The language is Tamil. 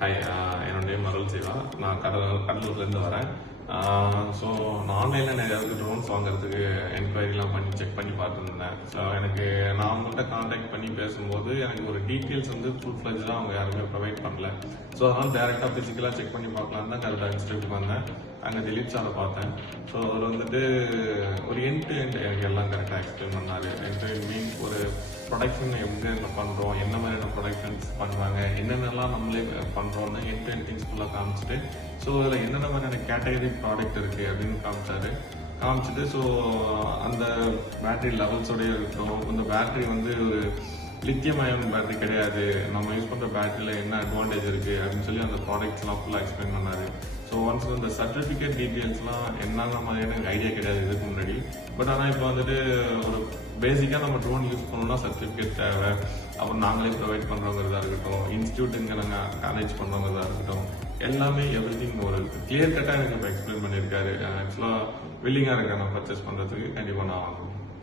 ஹாய், என்னோட நேம் அருள் சிவா. நான் கடலூர்லேருந்து வரேன். ஸோ நான் ஆன்லைனில் நிறைய ட்ரோன்ஸ் வாங்குறதுக்கு என்கொயரிலாம் பண்ணி செக் பண்ணி பார்த்துருந்தேன். ஸோ நான் அவங்கள்ட்ட காண்டாக்ட் பண்ணி பேசும்போது எனக்கு ஒரு டீட்டெயில்ஸ் வந்து ஃபுல் ஃப்ளெஜ்டாக அவங்க யாருமே ப்ரொவைட் பண்ணல. ஸோ அதனால் டேரெக்டாக ஃபிசிக்கலாக செக் பண்ணி பார்க்கலாம் தான் கரெக்டாக இன்ஸ்டியூட் வந்தேன். அங்கே திலீப் சாரை பார்த்தேன். ஸோ அதில் வந்துட்டு ஒரு எண்ட் டு எண்ட் எனக்கு எல்லாம் கரெக்டாக எக்ஸ்பிளைன் பண்ணார். எண்ட் டு எண்ட் மீன்ஸ் ஒரு ப்ரொடக்ஷன் எங்கே பண்ணுறோம், என்ன மாதிரியான ப்ரொடக்ஷன்ஸ் பண்ணுவாங்க, என்னென்னலாம் நம்மளே பண்ணுறோன்னு எண்ட் டு எண்ட் திங்ஸ் ஃபுல்லாக காமிச்சிட்டு, ஸோ அதில் என்னென்ன மாதிரியான கேட்டகரி ப்ராடக்ட் இருக்குது அப்படின்னு காமிச்சிட்டு ஸோ அந்த பேட்டரி லெவல்ஸோடய இருக்கட்டும், இந்த பேட்டரி வந்து ஒரு லித்தியம் அயன் பேட்டரி கிடையாது, நம்ம யூஸ் பண்ணுற பேட்டரியில் என்ன அட்வான்டேஜ் இருக்குது அப்படின்னு சொல்லி அந்த ப்ராடக்ட்ஸ்லாம் ஃபுல்லாக எக்ஸ்பிளைன் பண்ணார். ஸோ ஒன்ஸ் இந்த சர்டிஃபிகேட் டீட்டெயில்ஸ்லாம் என்னென்ன மாதிரியான எனக்கு ஐடியா கிடையாது இதுக்கு முன்னாடி. பட் ஆனால் இப்போ வந்துட்டு ஒரு பேசிக்காக நம்ம ட்ரோன் யூஸ் பண்ணணும்னா சர்டிஃபிகேட் தேவை. அப்புறம் நாங்களே ப்ரொவைட் பண்ணுறவங்கிறதா இருக்கட்டும், இன்ஸ்டியூட் இங்கே நாங்கள் காலேஜ் பண்ணுறவங்கிறதா இருக்கட்டும், எல்லாமே எவ்ரி திங் ஒரு கிளியர் கட்டாக எனக்கு இப்போ எக்ஸ்பிளைன் பண்ணியிருக்காரு. ஆக்சுவலாக வில்லிங்காக இருக்கேன் நான் பர்ச்சேஸ் பண்ணுறதுக்கு. கண்டிப்பாக நான் வாங்குவேன்.